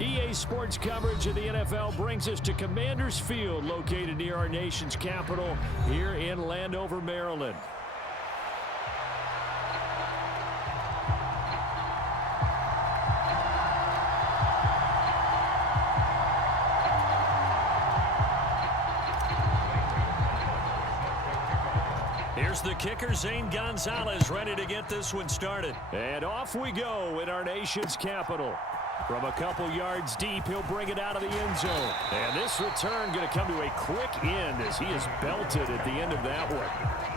EA Sports coverage of the NFL brings us to Commanders Field, located near our nation's capital here in Landover, Maryland. Here's the kicker, Zane Gonzalez, ready to get this one started. And off we go in our nation's capital. From a couple yards deep, he'll bring it out of the end zone. And this return going to come to a quick end as he is belted at the end of that one.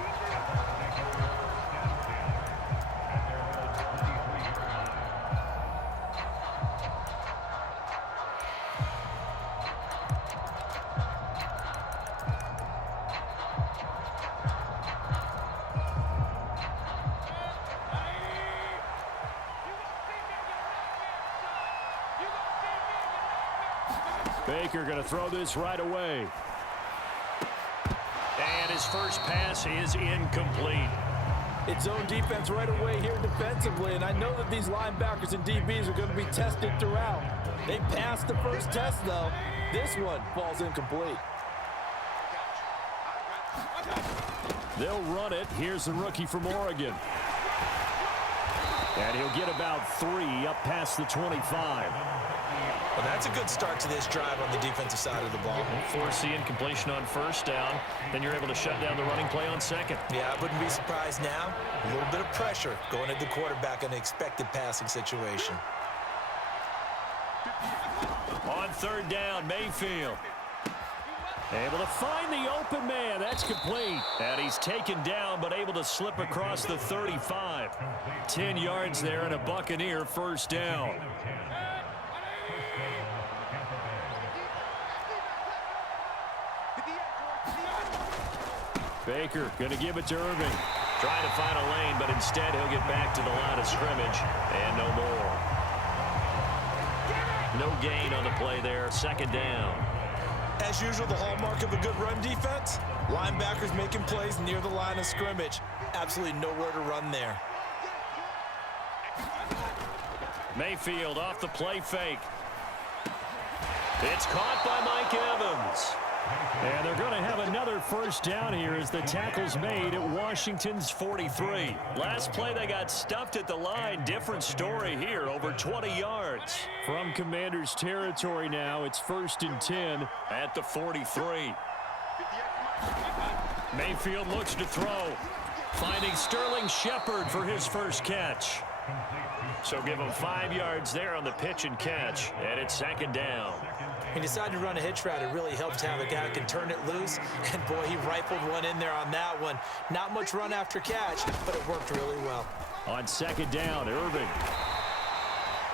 Baker going to throw this right away. And his first pass is incomplete. It's zone defense right away here defensively, and I know that these linebackers and DBs are going to be tested throughout. They passed the first test, though. This one falls incomplete. They'll run it. Here's the rookie from Oregon. And he'll get about 3 up past the 25. Well, that's a good start to this drive on the defensive side of the ball. Force the incompletion on first down. Then you're able to shut down the running play on second. Yeah, I wouldn't be surprised now. A little bit of pressure going at the quarterback in an expected passing situation. On third down, Mayfield. Able to find the open man. That's complete. And he's taken down, but able to slip across the 35. 10 yards there and a Buccaneer first down. Baker going to give it to Irving. Trying to find a lane, but instead he'll get back to the line of scrimmage. And no more. No gain on the play there. Second down. As usual, the hallmark of a good run defense, linebackers making plays near the line of scrimmage. Absolutely nowhere to run there. Mayfield off the play fake. It's caught by Mike Evans. And they're going to have another first down here as the tackle's made at Washington's 43. Last play they got stuffed at the line. Different story here, over 20 yards. From Commanders territory now, it's 1st and 10 at the 43. Mayfield looks to throw. Finding Sterling Shepard for his first catch. So give him 5 yards there on the pitch and catch. And it's second down. He decided to run a hitch route. It really helps to have a guy who can turn it loose. And, boy, he rifled one in there on that one. Not much run after catch, but it worked really well. On second down, Irving.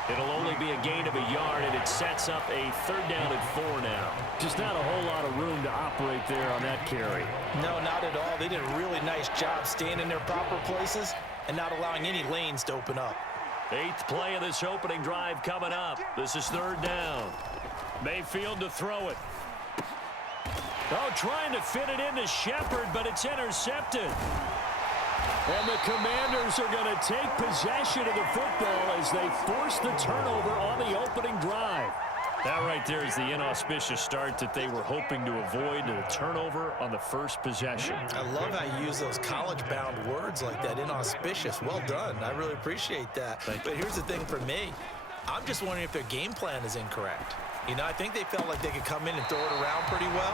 It'll only be a gain of a yard, and it sets up a third down and 4 now. Just not a whole lot of room to operate there on that carry. No, not at all. They did a really nice job staying in their proper places and not allowing any lanes to open up. 8th play of this opening drive coming up. This is third down. Mayfield to throw it. Oh, trying to fit it into Shepard, but it's intercepted. And the Commanders are going to take possession of the football as they force the turnover on the opening drive. That right there is the inauspicious start that they were hoping to avoid, the turnover on the first possession. I love how you use those college-bound words like that, inauspicious. Well done. I really appreciate that. But here's the thing for me. I'm just wondering if their game plan is incorrect. You know, I think they felt like they could come in and throw it around pretty well.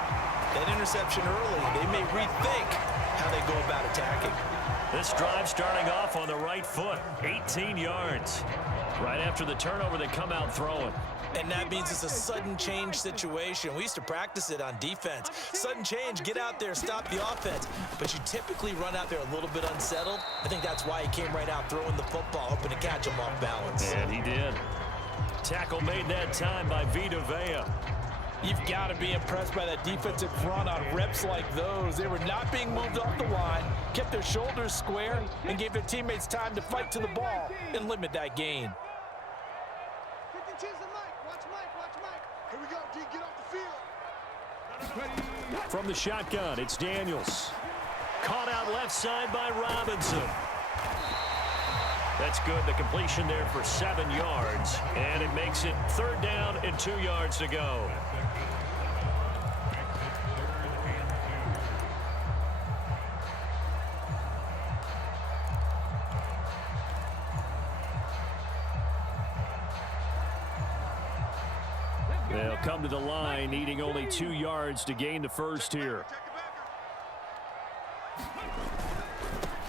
That interception early, they may rethink how they go about attacking. This drive starting off on the right foot, 18 yards. Right after the turnover, they come out throwing. And that means it's a sudden change situation. We used to practice it on defense. Sudden change, get out there, stop the offense. But you typically run out there a little bit unsettled. I think that's why he came right out throwing the football, hoping to catch him off balance. And he did. Tackle made that time by Vita Vea. You've got to be impressed by that defensive front on reps like those. They were not being moved off the line, kept their shoulders square, and gave their teammates time to fight to the ball and limit that gain. Here we go, D, get off the field. From the shotgun, it's Daniels. Caught out left side by Robinson. That's good. The completion there for 7 yards, and it makes it 3rd down and 2 yards to go. They'll come to the line, needing only 2 yards to gain the first here.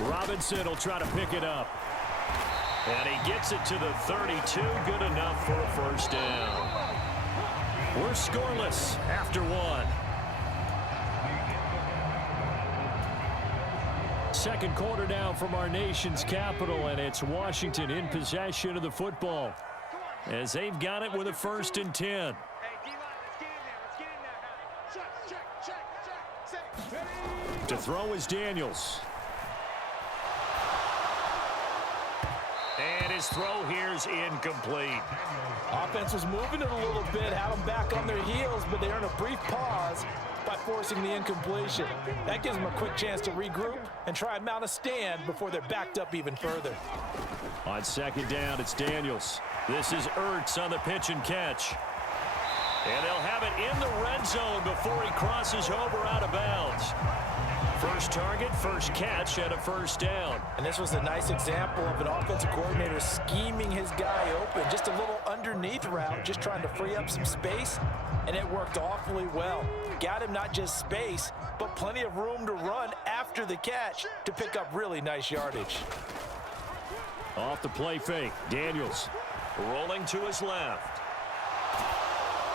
Robinson will try to pick it up. And he gets it to the 32. Good enough for a first down. We're scoreless after 1. Second quarter now from our nation's capital, and it's Washington in possession of the football as they've got it with a 1st and 10. To throw is Daniels. And his throw here's incomplete. Offense was moving it a little bit, had them back on their heels, but they earned a brief pause by forcing the incompletion. That gives them a quick chance to regroup and try and mount a stand before they're backed up even further. On 2nd down, it's Daniels. This is Ertz on the pitch and catch. And they'll have it in the red zone before he crosses over out of bounds. First target, first catch, and a first down. And this was a nice example of an offensive coordinator scheming his guy open. Just a little underneath route, just trying to free up some space, and it worked awfully well. Got him not just space, but plenty of room to run after the catch to pick up really nice yardage. Off the play fake, Daniels rolling to his left.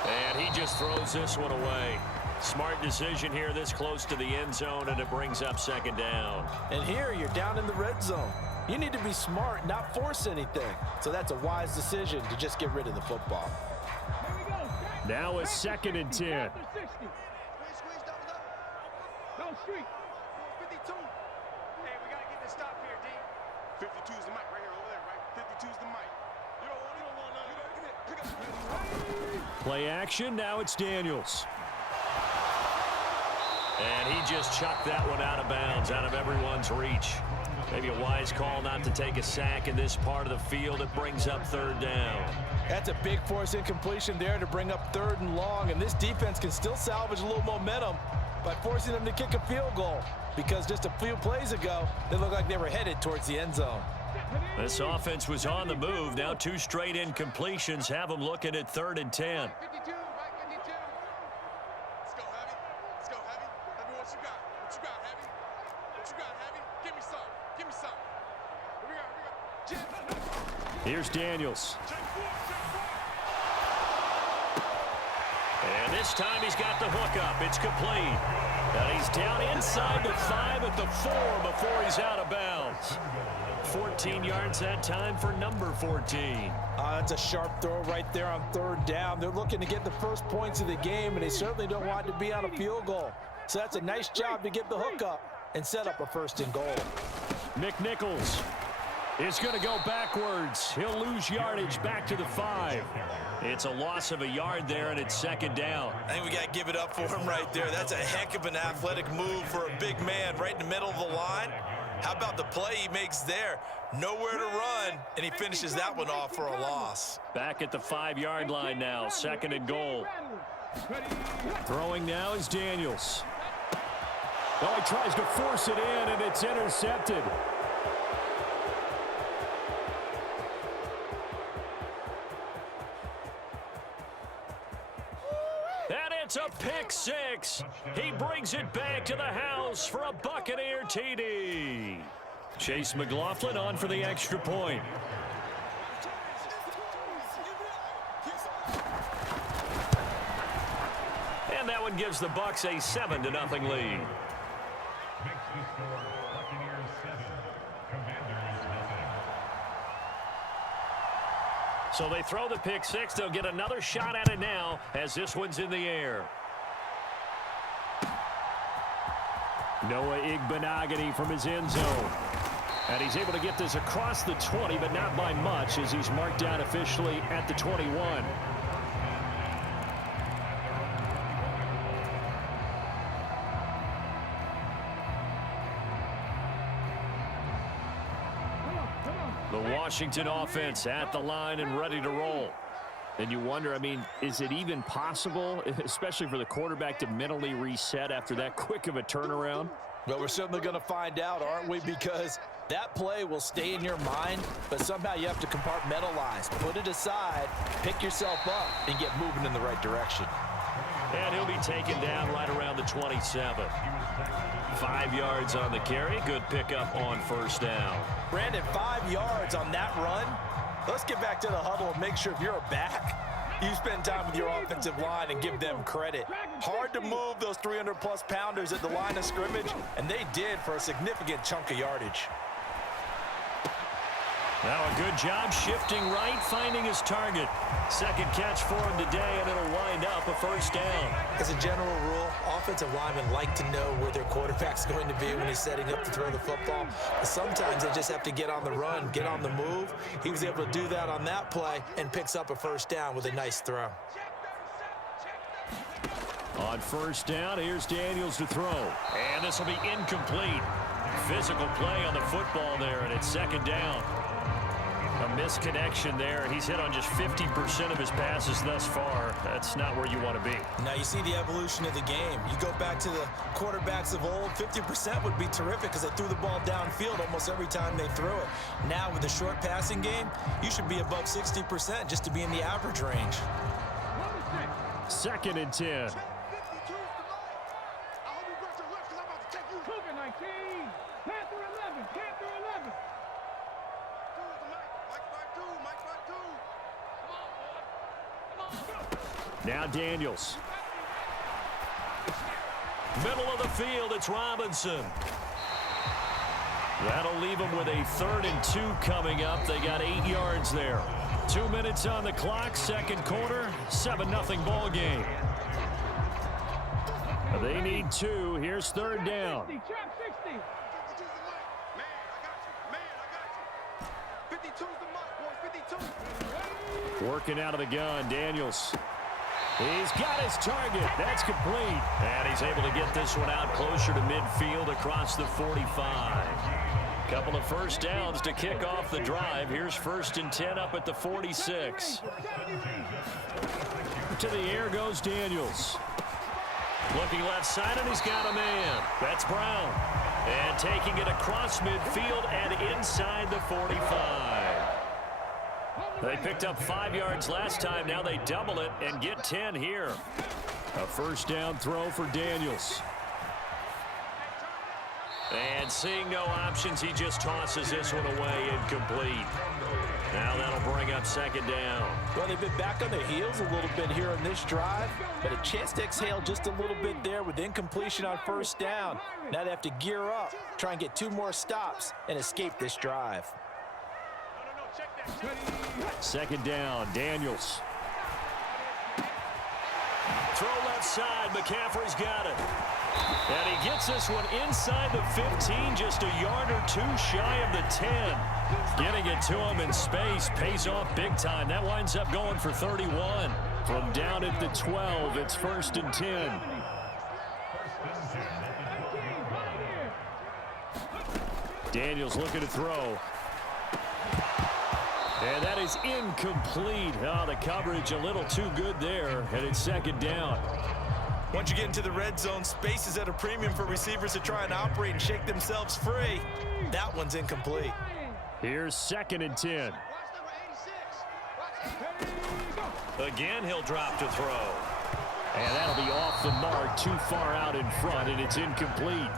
And he just throws this one away. Smart decision here this close to the end zone, and it brings up 2nd down. And here you're down in the red zone. You need to be smart, not force anything. So that's a wise decision to just get rid of the football. Now a 2nd and 10. Don't streak. 52. Hey, we got to get this stop here, D. 52 is the mic right here over there, right? 52 is the mic. You don't want none. Pick up. Play action, now it's Daniels. And he just chucked that one out of bounds, out of everyone's reach. Maybe a wise call not to take a sack in this part of the field. It brings up 3rd down. That's a big force incompletion there to bring up 3rd and long, and this defense can still salvage a little momentum by forcing them to kick a field goal, because just a few plays ago, they looked like they were headed towards the end zone. This offense was on the move. Now 2 straight incompletions have them looking at 3rd and 10. 52, right? 52. Let's go, Heavy. Let's go, Heavy. Tell me what you got. What you got, Heavy? What you got, Heavy? Give me some. Give me some. Here we go. Here's Daniels. And this time he's got the hook up. It's complete. And he's down inside the 5 at the 4 before he's out of bounds. 14 yards that time for number 14. That's a sharp throw right there on 3rd down. They're looking to get the first points of the game, and they certainly don't want it to be on a field goal. So that's a nice job to get the hook up and set up a 1st and goal. McNichols is going to go backwards. He'll lose yardage back to the 5. It's a loss of a yard there, and it's 2nd down. I think we got to give it up for him right there. That's a heck of an athletic move for a big man right in the middle of the line. How about the play he makes there? Nowhere to run, and he finishes that one off for a loss. Back at the 5-yard line now, 2nd and goal. Throwing now is Daniels. Oh, he tries to force it in, and it's intercepted. And it's a pick 6. He brings it back to the house for a Buccaneer TD. Chase McLaughlin on for the extra point. And that one gives the Bucs a 7-0 lead. So they throw the pick 6. They'll get another shot at it now as this one's in the air. Noah Igbenogany from his end zone. And he's able to get this across the 20, but not by much, as he's marked down officially at the 21. The The Washington offense at the line and ready to roll. And you wonder, I mean, is it even possible, especially for the quarterback, to mentally reset after that quick of a turnaround? Well, we're certainly going to find out, aren't we? Because that play will stay in your mind, but somehow you have to compartmentalize. Put it aside, pick yourself up, and get moving in the right direction. And he'll be taken down right around the 27. 5 yards on the carry. Good pickup on first down. Brandon, 5 yards on that run. Let's get back to the huddle and make sure if you're a back, you spend time with your offensive line and give them credit. Hard to move those 300-plus pounders at the line of scrimmage, and they did for a significant chunk of yardage. Now a good job shifting right, finding his target. Second catch for him today, and it'll wind up a first down. As a general rule, offensive linemen like to know where their quarterback's going to be when he's setting up to throw the football. But sometimes they just have to get on the run, get on the move. He was able to do that on that play and picks up a first down with a nice throw. On first down, here's Daniels to throw. And this will be incomplete. Physical play on the football there, and it's second down. A misconnection there. He's hit on just 50% of his passes thus far. That's not where you want to be. Now you see the evolution of the game. You go back to the quarterbacks of old, 50% would be terrific because they threw the ball downfield almost every time they threw it. Now with the short passing game, you should be above 60% just to be in the average range. Second and 10. Now Daniels. Middle of the field, it's Robinson. That'll leave them with a 3rd and 2 coming up. They got 8 yards there. 2 minutes on the clock, second quarter, 7-0 ball game. They need 2. Here's 3rd down. Working out of the gun, Daniels. He's got his target. That's complete. And he's able to get this one out closer to midfield across the 45. Couple of first downs to kick off the drive. Here's 1st and 10 up at the 46. To the air goes Daniels. Looking left side, and he's got a man. That's Brown. And taking it across midfield and inside the 45. They picked up 5 yards last time. Now they double it and get 10 here. A first down throw for Daniels. And seeing no options, he just tosses this one away incomplete. Now that'll bring up 2nd down. Well, they've been back on their heels a little bit here on this drive, but a chance to exhale just a little bit there with incompletion on first down. Now they have to gear up, try and get 2 more stops, and escape this drive. 2nd down, Daniels. Throw left side, McCaffrey's got it. And he gets this one inside the 15, just a yard or 2 shy of the 10. Getting it to him in space pays off big time. That winds up going for 31. From down at the 12, it's 1st and 10. Daniels looking to throw. And that is incomplete. Oh, the coverage a little too good there, and it's 2nd down. Once you get into the red zone, space is at a premium for receivers to try and operate and shake themselves free. That one's incomplete. Here's 2nd and 10. Again, he'll drop to throw. And that'll be off the mark, too far out in front, and it's incomplete.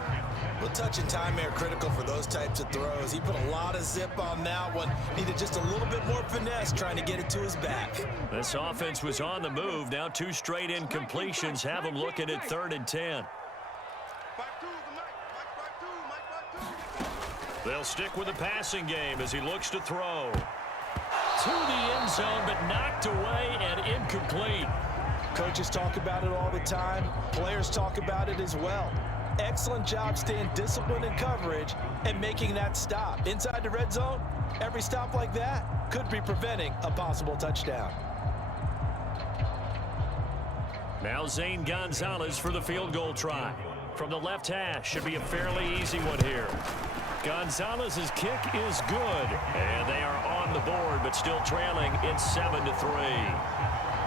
Well, touch and time are critical for those types of throws. He put a lot of zip on that one. Needed just a little bit more finesse trying to get it to his back. This offense was on the move. Now 2 straight incompletions have him looking at 3rd and 10. They'll stick with the passing game as he looks to throw. To the end zone, but knocked away and incomplete. Coaches talk about it all the time. Players talk about it as well. Excellent job staying disciplined in coverage and making that stop. Inside the red zone, every stop like that could be preventing a possible touchdown. Now Zane Gonzalez for the field goal try. From the left hash, should be a fairly easy one here. Gonzalez's kick is good, and they are on the board, but still trailing. It's 7-3.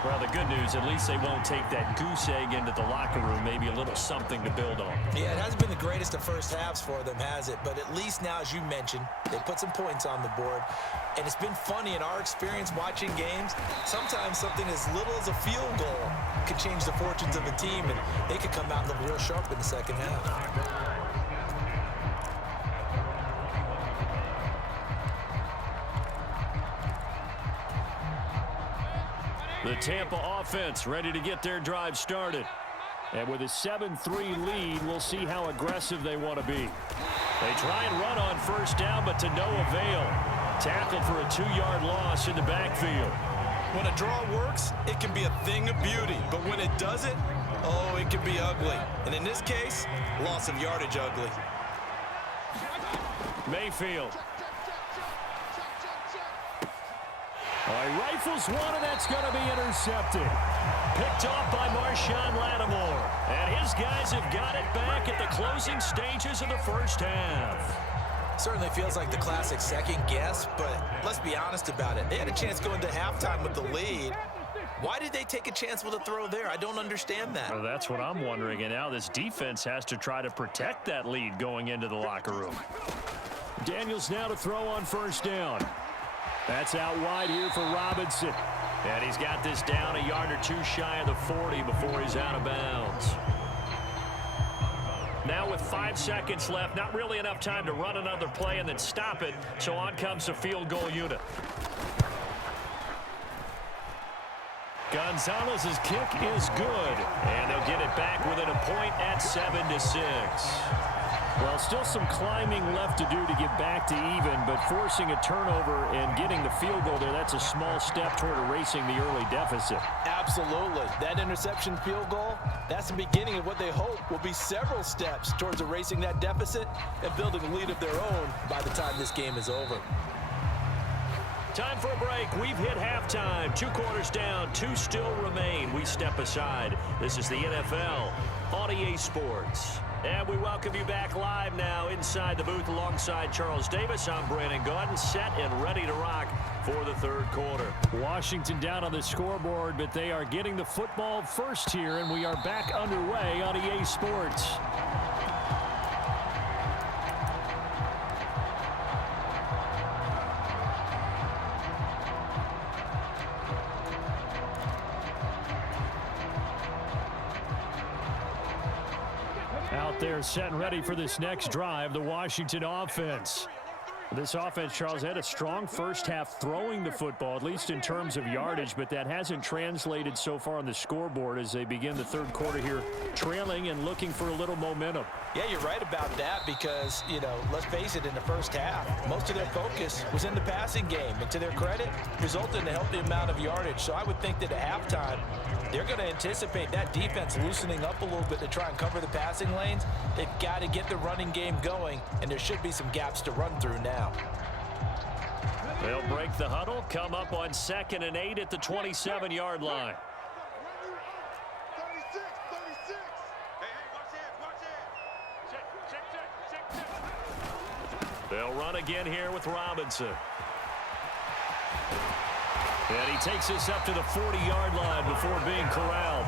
Well, the good news, at least they won't take that goose egg into the locker room. Maybe a little something to build on. Yeah, it hasn't been the greatest of first halves for them, has it? But at least now, as you mentioned, they put some points on the board. And it's been funny in our experience watching games. Sometimes something as little as a field goal can change the fortunes of a team, and they could come out and look real sharp in the second half. The Tampa offense ready to get their drive started. And with a 7-3 lead, we'll see how aggressive they want to be. They try and run on first down, but to no avail. Tackled for a 2-yard loss in the backfield. When a draw works, it can be a thing of beauty. But when it doesn't, oh, it can be ugly. And in this case, loss of yardage ugly. Mayfield. All right, rifles one, and that's going to be intercepted. Picked off by Marshawn Lattimore. And his guys have got it back at the closing stages of the first half. Certainly feels like the classic second guess, but let's be honest about it. They had a chance going to halftime with the lead. Why did they take a chance with a throw there? I don't understand that. Well, that's what I'm wondering. And now this defense has to try to protect that lead going into the locker room. Daniels now to throw on first down. That's out wide here for Robinson. And he's got this down a yard or two shy of the 40 before he's out of bounds. Now with 5 seconds left, not really enough time to run another play and then stop it. So on comes the field goal unit. Gonzalez's kick is good. And they'll get it back within a point at 7-6. Well, still some climbing left to do to get back to even, but forcing a turnover and getting the field goal there, that's a small step toward erasing the early deficit. Absolutely. That interception field goal, that's the beginning of what they hope will be several steps towards erasing that deficit and building a lead of their own by the time this game is over. Time for a break. We've hit halftime. 2 quarters down, 2 still remain. We step aside. This is the NFL on EA Sports. And we welcome you back live now inside the booth alongside Charles Davis. I'm Brandon Gaudin, set and ready to rock for the third quarter. Washington down on the scoreboard, but they are getting the football first here, and we are back underway on EA Sports. Out there set and ready for this next drive, the Washington offense. This offense, Charles, had a strong first half throwing the football, at least in terms of yardage, but that hasn't translated so far on the scoreboard as they begin the third quarter here, trailing and looking for a little momentum. Yeah, you're right about that because, let's face it, in the first half, most of their focus was in the passing game. And to their credit, resulted in a healthy amount of yardage. So I would think that at halftime, they're going to anticipate that defense loosening up a little bit to try and cover the passing lanes. They've got to get the running game going, and there should be some gaps to run through now. They'll break the huddle, come up on 2nd and 8 at the 27-yard line. 36, 36. Hey, watch it. Check. They'll run again here with Robinson. And he takes this up to the 40-yard line before being corralled.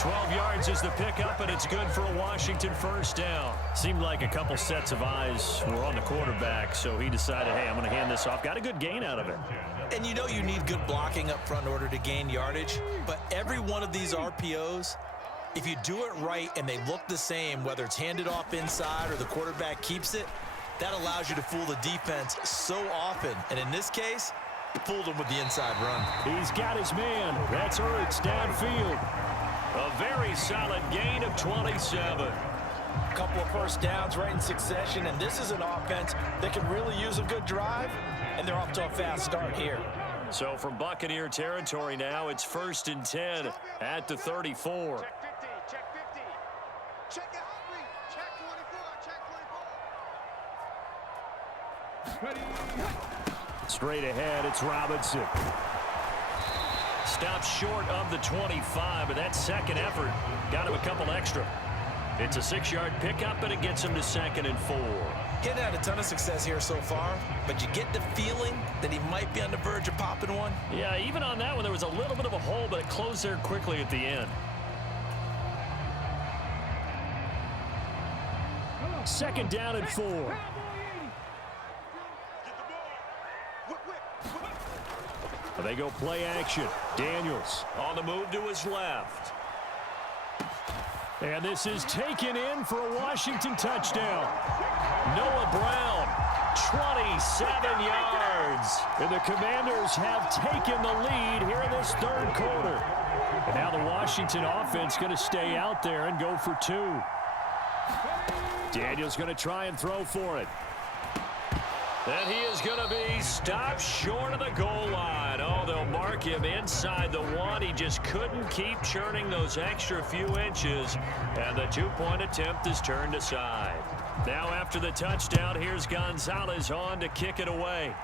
12 yards is the pickup, and it's good for a Washington first down. Seemed like a couple sets of eyes were on the quarterback, so he decided, hey, I'm going to hand this off. Got a good gain out of it. And you need good blocking up front in order to gain yardage. But every one of these RPOs, if you do it right and they look the same, whether it's handed off inside or the quarterback keeps it, that allows you to fool the defense so often. And in this case, fooled him with the inside run. He's got his man. That's Ertz downfield. A very solid gain of 27. A couple of first downs right in succession, and this is an offense that can really use a good drive, and they're off to a fast start here. So from Buccaneer territory now, it's 1st and 10 at the 34. Check 50. Check it out, check 24. Straight ahead, it's Robinson. Stops short of the 25, but that second effort got him a couple extra. It's a 6-yard pickup, and it gets him to 2nd and 4. He hadn't had a ton of success here so far, but you get the feeling that he might be on the verge of popping one. Yeah, even on that one, there was a little bit of a hole, but it closed there quickly at the end. Second down and 4. They go play action. Daniels on the move to his left. And this is taken in for a Washington touchdown. Noah Brown, 27 yards. And the Commanders have taken the lead here in this third quarter. And now the Washington offense going to stay out there and go for 2. Daniels going to try and throw for it. And he is going to be stopped short of the goal line. Oh, they'll mark him inside the 1. He just couldn't keep churning those extra few inches. And the 2-point attempt is turned aside. Now after the touchdown, here's Gonzalez on to kick it away.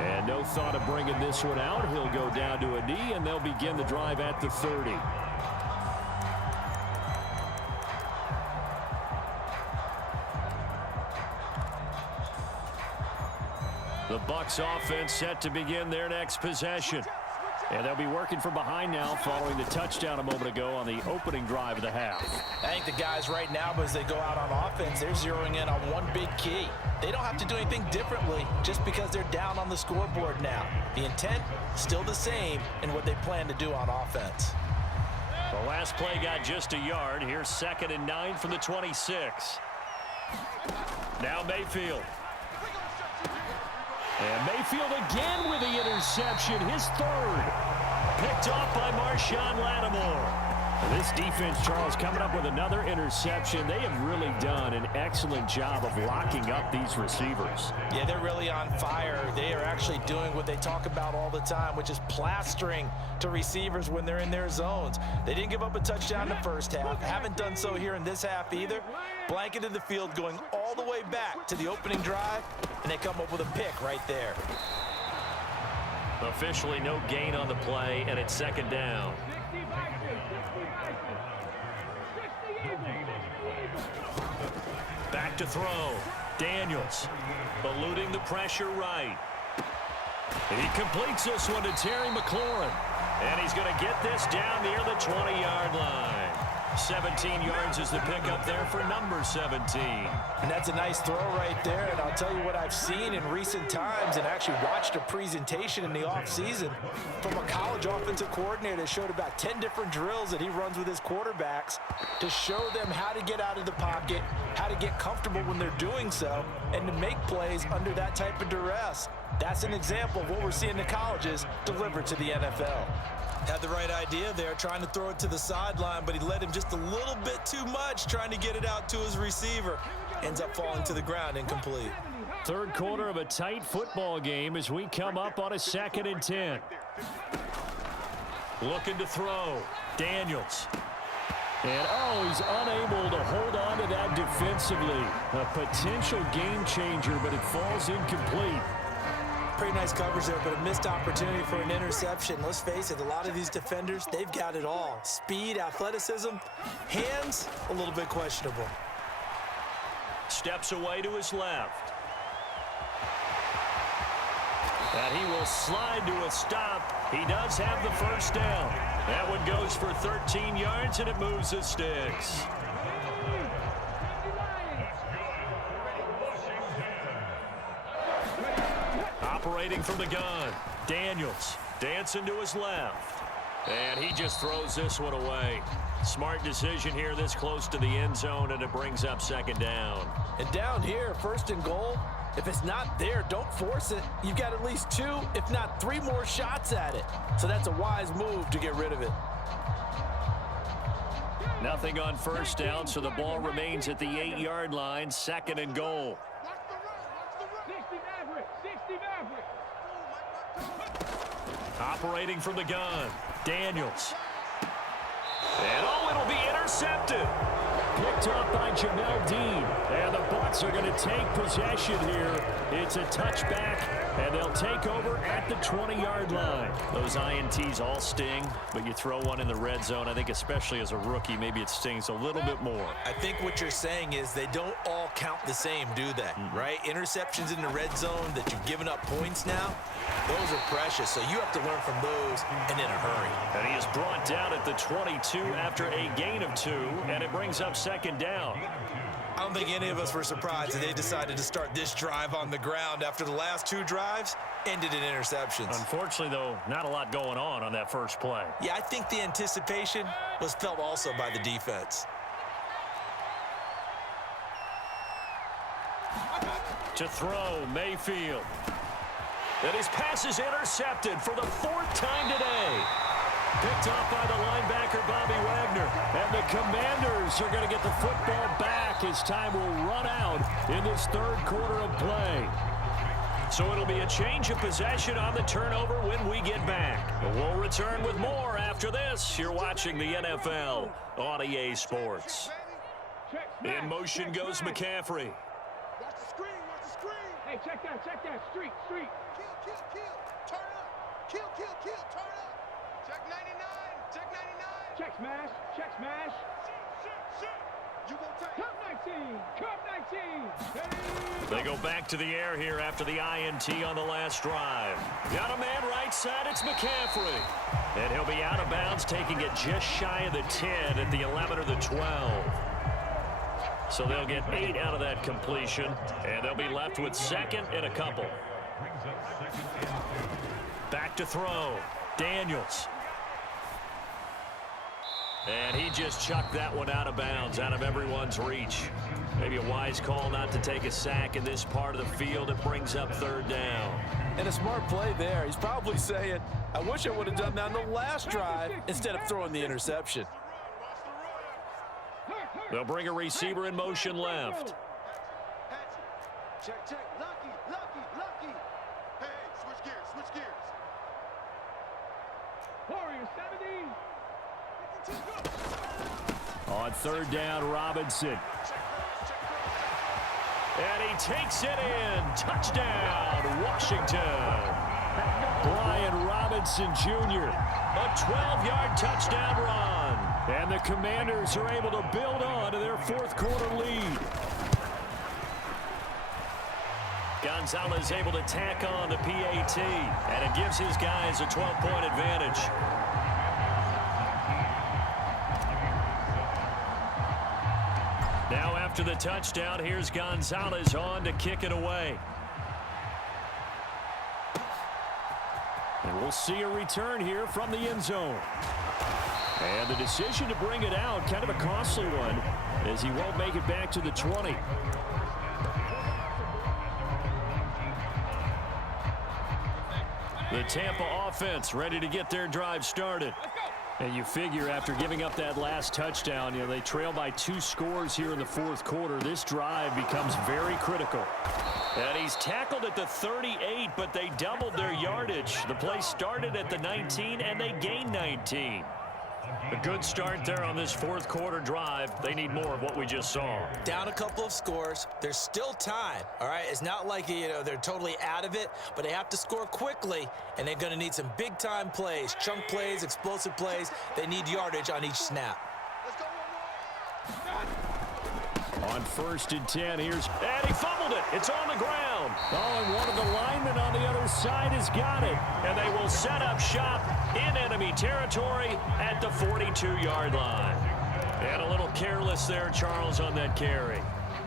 And no thought of bringing this one out. He'll go down to a knee, and they'll begin the drive at the 30. The Bucs offense set to begin their next possession. And they'll be working from behind now following the touchdown a moment ago on the opening drive of the half. I think the guys right now, as they go out on offense, they're zeroing in on one big key. They don't have to do anything differently just because they're down on the scoreboard now. The intent, still the same in what they plan to do on offense. The last play got just a yard. Here's 2nd and 9 from the 26. Now Mayfield. And Mayfield again with the interception, his 3rd. Picked off by Marshawn Lattimore. This defense, Charles, coming up with another interception. They have really done an excellent job of locking up these receivers. Yeah, they're really on fire. They are actually doing what they talk about all the time, which is plastering to receivers when they're in their zones. They didn't give up a touchdown in the first half. Haven't done so here in this half either. Blanketed the field going all the way back to the opening drive, and they come up with a pick right there. Officially no gain on the play, and it's 2nd down. Back to throw. Daniels eluding the pressure right. And he completes this one to Terry McLaurin. And he's going to get this down near the 20-yard line. 17 yards is the pickup there for number 17. And that's a nice throw right there. And I'll tell you what I've seen in recent times and actually watched a presentation in the offseason from a college offensive coordinator that showed about 10 different drills that he runs with his quarterbacks to show them how to get out of the pocket, how to get comfortable when they're doing so, and to make plays under that type of duress. That's an example of what we're seeing in the colleges delivered to the NFL. Had the right idea there, trying to throw it to the sideline, but he led him just a little bit too much, trying to get it out to his receiver. Ends up falling to the ground, incomplete. Third quarter of a tight football game as we come up on a 2nd and 10. Looking to throw. Daniels. And, he's unable to hold on to that defensively. A potential game changer, but it falls incomplete. Pretty nice coverage there, but a missed opportunity for an interception. Let's face it, a lot of these defenders, they've got it all. Speed, athleticism, hands, a little bit questionable. Steps away to his left. And he will slide to a stop. He does have the first down. That one goes for 13 yards, and it moves the sticks. Operating from the gun, Daniels dancing to his left. And he just throws this one away. Smart decision here this close to the end zone, and it brings up 2nd down. And down here, 1st and goal, if it's not there, don't force it. You've got at least 2, if not 3 more shots at it. So that's a wise move to get rid of it. Nothing on 1st down, so the ball remains at the 8-yard line, 2nd and goal. Operating from the gun, Daniels. And it'll be intercepted. picked off by Jamel Dean. And the Bucs are going to take possession here. It's a touchback, and they'll take over at the 20-yard line. Those INTs all sting, but you throw one in the red zone, I think especially as a rookie, maybe it stings a little bit more. I think what you're saying is they don't all count the same, do they? Right? Interceptions in the red zone that you've given up points now, those are precious, so you have to learn from those and in a hurry. And he is brought down at the 22 after a gain of 2, and it brings up second down. I don't think any of us were surprised that they decided to start this drive on the ground after the last 2 drives ended in interceptions. Unfortunately, though, not a lot going on that first play. Yeah, I think the anticipation was felt also by the defense. To throw, Mayfield. And his pass is intercepted for the 4th time today. Picked off by the linebacker, Bobby Wagner. And the Commanders are going to get the football back as time will run out in this 3rd quarter of play. So it'll be a change of possession on the turnover when we get back. But we'll return with more after this. You're watching the NFL on EA Sports. In motion goes McCaffrey. Watch the screen, watch the screen. Hey, check that, street. Kill, turn up. Kill, turn up. Check 99, check 99. Check smash. You won't take. Cup 19. Hey. They go back to the air here after the INT on the last drive. Got a man right side, it's McCaffrey. And he'll be out of bounds, taking it just shy of the 10 at the 11 or the 12. So they'll get 8 out of that completion, and they'll be left with 2nd and a couple. Back to throw. Daniels. And he just chucked that one out of bounds, out of everyone's reach. Maybe a wise call not to take a sack in this part of the field. It brings up 3rd down. And a smart play there. He's probably saying, I wish I would have done that on the last drive instead of throwing the interception. They'll bring a receiver in motion left. Check. Lucky. Hey, switch gears. Warriors 70. On 3rd down, Robinson. And he takes it in. Touchdown, Washington. Brian Robinson Jr. A 12-yard touchdown run. And the Commanders are able to build on to their 4th quarter lead. Gonzalez able to tack on the PAT, and it gives his guys a 12-point advantage. Now after the touchdown, here's Gonzalez on to kick it away. And we'll see a return here from the end zone. And the decision to bring it out, kind of a costly one, as he won't make it back to the 20. The Tampa offense ready to get their drive started. And you figure after giving up that last touchdown, they trail by 2 scores here in the 4th quarter. This drive becomes very critical. And he's tackled at the 38, but they doubled their yardage. The play started at the 19, and they gained 19. A good start there on this 4th quarter drive. They need more of what we just saw. Down a couple of scores. There's still time, all right? It's not like, they're totally out of it, but they have to score quickly, and they're going to need some big-time plays, chunk plays, explosive plays. They need yardage on each snap. Let's go one more. On 1st and 10, and he fumbled it. It's on the ground. Oh, and one of the linemen on the other side has got it. And they will set up shop in enemy territory at the 42-yard line. And a little careless there, Charles, on that carry.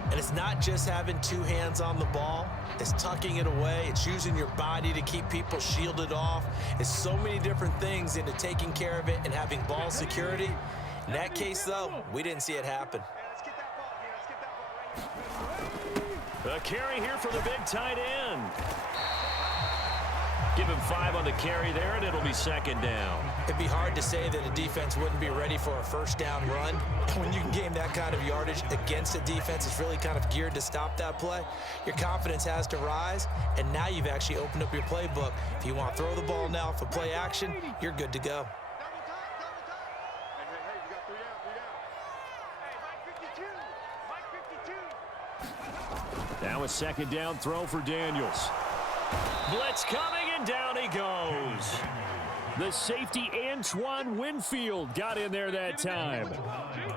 And it's not just having 2 hands on the ball. It's tucking it away. It's using your body to keep people shielded off. It's so many different things into taking care of it and having ball security. In that case, though, we didn't see it happen. A carry here for the big tight end. Give him 5 on the carry there, and it'll be 2nd down. It'd be hard to say that a defense wouldn't be ready for a 1st down run. When you can gain that kind of yardage against a defense that's really kind of geared to stop that play, your confidence has to rise, and now you've actually opened up your playbook. If you want to throw the ball now for play action, you're good to go. Double time. Hey, we got 3 down. Hey, Mike 52. Now a second down throw for Daniels. Blitz coming, and down he goes. The safety, Antoine Winfield, got in there that time.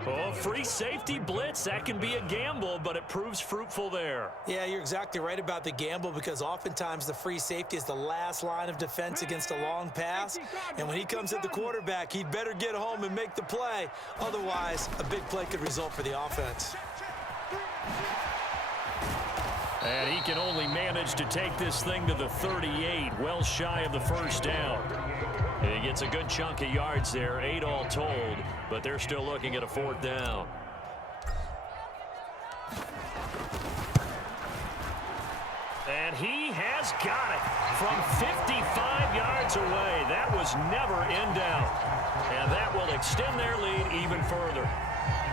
Oh, free safety blitz. That can be a gamble, but it proves fruitful there. Yeah, you're exactly right about the gamble because oftentimes the free safety is the last line of defense against a long pass. And when he comes at the quarterback, he'd better get home and make the play. Otherwise, a big play could result for the offense. And he can only manage to take this thing to the 38, well shy of the first down. He gets a good chunk of yards there, 8 all told, but they're still looking at a 4th down. And he has got it from 55 yards away. That was never in doubt. And that will extend their lead even further.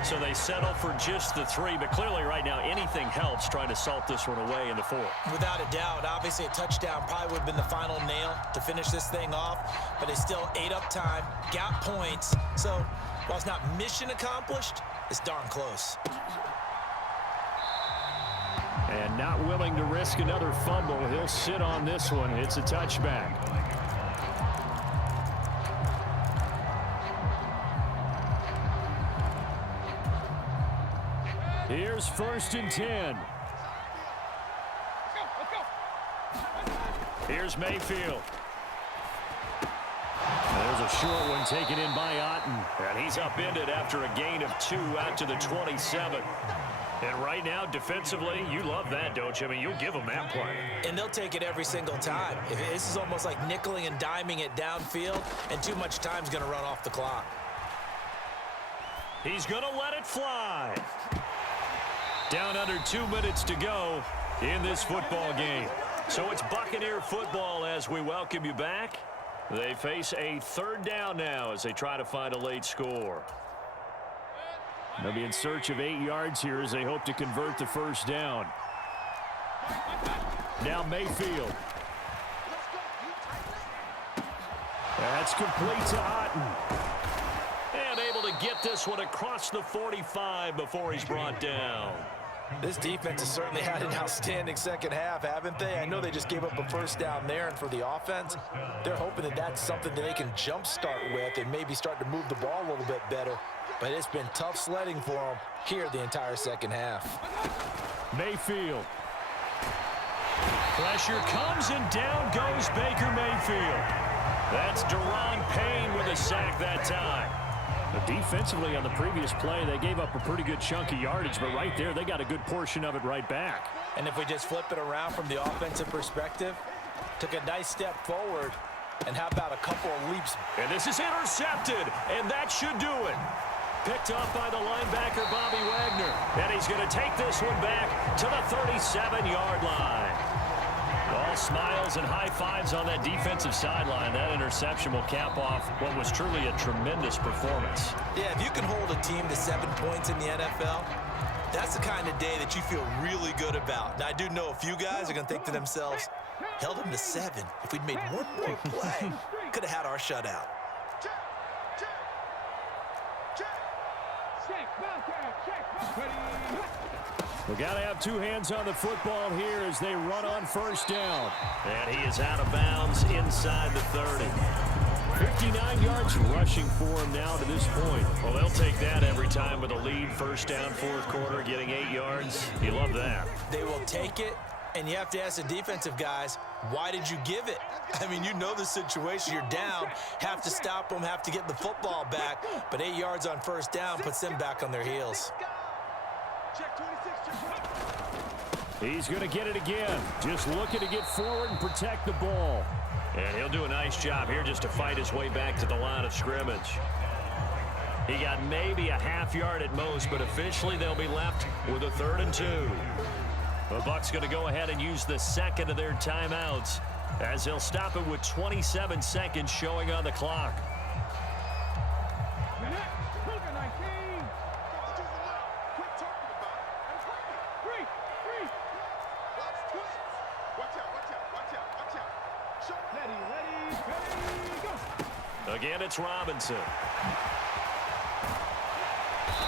So they settle for just the 3, but clearly right now anything helps trying to salt this one away in the 4th. Without a doubt, obviously a touchdown probably would have been the final nail to finish this thing off, but they still ate up time, got points. So while it's not mission accomplished, it's darn close. And not willing to risk another fumble, he'll sit on this one. It's a touchback. Here's 1st and 10. Here's Mayfield. There's a short one taken in by Otten. And he's upended after a gain of 2 out to the 27. And right now, defensively, you love that, don't you? I mean, you'll give them that play. And they'll take it every single time. This is almost like nickeling and diming it downfield, and too much time's going to run off the clock. He's going to let it fly. Down under 2 minutes to go in this football game. So it's Buccaneer football as we welcome you back. They face a 3rd down now as they try to find a late score. They'll be in search of 8 yards here as they hope to convert the 1st down. Now Mayfield. That's complete to Otten. And able to get this one across the 45 before he's brought down. This defense has certainly had an outstanding second half, haven't they? I know they just gave up a 1st down there, and for the offense, they're hoping that that's something that they can jumpstart with and maybe start to move the ball a little bit better. But it's been tough sledding for them here the entire second half. Mayfield. Pressure comes, and down goes Baker Mayfield. That's Deron Payne with a sack that time. But defensively on the previous play, they gave up a pretty good chunk of yardage, but right there, they got a good portion of it right back. And if we just flip it around from the offensive perspective, took a nice step forward, and how about a couple of leaps? And this is intercepted, and that should do it. Picked off by the linebacker, Bobby Wagner. And he's going to take this one back to the 37-yard line. All smiles and high fives on that defensive sideline. That interception will cap off what was truly a tremendous performance. Yeah, if you can hold a team to 7 points in the NFL, that's the kind of day that you feel really good about. Now, I do know a few guys are going to think to themselves, held them to 7. If we'd made one more play, could have had our shutout. We got to have 2 hands on the football here as they run on 1st down. And he is out of bounds inside the 30. 59 yards rushing for him now to this point. Well, they'll take that every time with a lead. 1st down, 4th quarter, getting 8 yards. You love that. They will take it, and you have to ask the defensive guys, why did you give it? I mean, you know the situation. You're down, have to stop them, have to get the football back, but 8 yards on 1st down puts them back on their heels. He's going to get it again. Just looking to get forward and protect the ball. And he'll do a nice job here just to fight his way back to the line of scrimmage. He got maybe a half yard at most, but officially they'll be left with a 3rd and 2. The Bucs going to go ahead and use the second of their timeouts as they'll stop it with 27 seconds showing on the clock. Again, it's Robinson.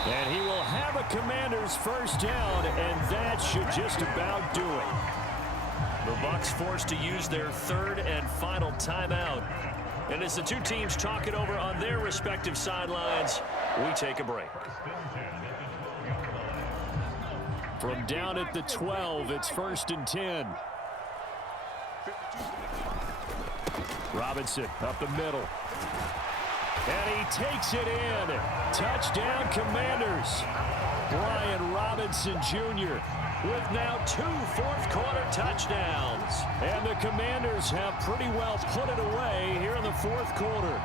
And he will have a Commanders first down, and that should just about do it. The Bucs forced to use their third and final timeout. And as the two teams talk it over on their respective sidelines, we take a break. From down at the 12, it's 1st and 10. Robinson up the middle. And he takes it in. Touchdown, Commanders. Brian Robinson Jr. with now 2 fourth-quarter touchdowns. And the Commanders have pretty well put it away here in the 4th quarter.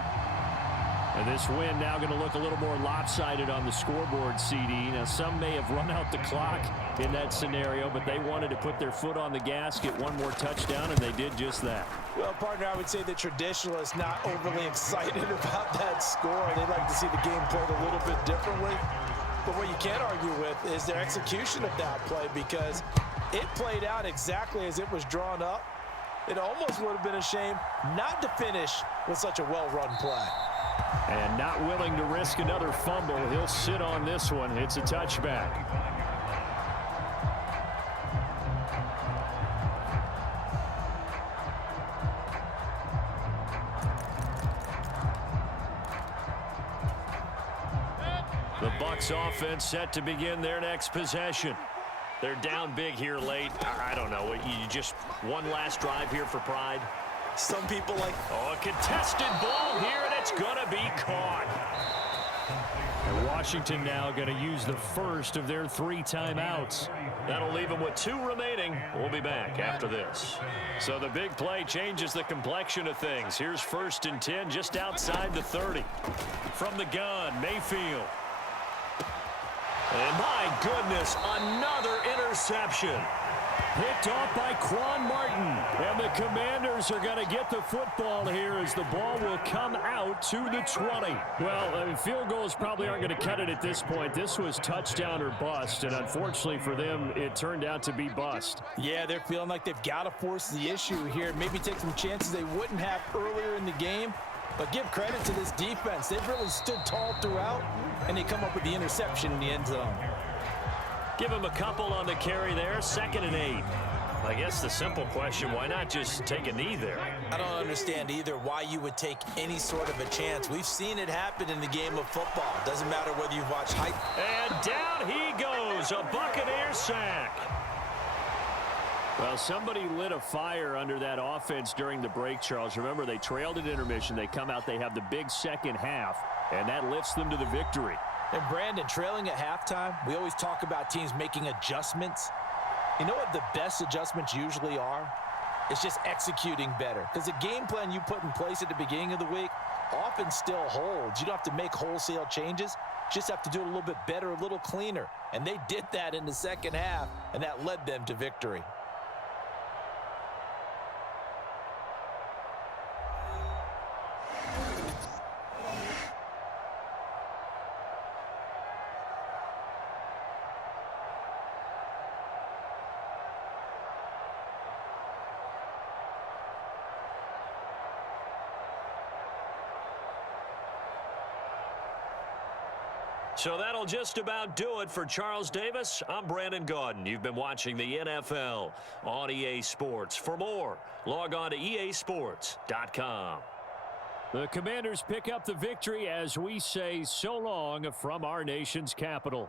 And this win now going to look a little more lopsided on the scoreboard, CD. Now, some may have run out the clock in that scenario, but they wanted to put their foot on the gas, get one more touchdown, and they did just that. Well, partner, I would say the traditionalists not overly excited about that score. They'd like to see the game played a little bit differently. But what you can't argue with is their execution of that play, because it played out exactly as it was drawn up. It almost would have been a shame not to finish with such a well-run play. And not willing to risk another fumble. He'll sit on this one. It's a touchback. The Bucs offense set to begin their next possession. They're down big here late. I don't know. You just one last drive here for pride. Some people like... Oh, a contested ball here, and it's going to be caught. And Washington now going to use the first of their 3 timeouts. That'll leave them with 2 remaining. We'll be back after this. So the big play changes the complexion of things. Here's 1st and 10 just outside the 30. From the gun, Mayfield. And my goodness, another interception. Picked off by Quan Martin. And the Commanders are going to get the football here as the ball will come out to the 20. Well, I mean, field goals probably aren't going to cut it at this point. This was touchdown or bust, and unfortunately for them, it turned out to be bust. Yeah, they're feeling like they've got to force the issue here. Maybe take some chances they wouldn't have earlier in the game. But give credit to this defense. They've really stood tall throughout, and they come up with the interception in the end zone. Give him a couple on the carry there. 2nd and 8. I guess the simple question, why not just take a knee there? I don't understand either why you would take any sort of a chance. We've seen it happen in the game of football. Doesn't matter whether you've watched hype. And down he goes. A Buccaneer sack. Well, somebody lit a fire under that offense during the break, Charles. Remember, they trailed at intermission. They come out, they have the big second half, and that lifts them to the victory. And Brandon, trailing at halftime, we always talk about teams making adjustments. You know what the best adjustments usually are? It's just executing better. Because the game plan you put in place at the beginning of the week often still holds. You don't have to make wholesale changes. Just have to do it a little bit better, a little cleaner. And they did that in the second half, and that led them to victory. So that'll just about do it for Charles Davis. I'm Brandon Gaudin. You've been watching the NFL on EA Sports. For more, log on to easports.com. The Commanders pick up the victory as we say so long from our nation's capital.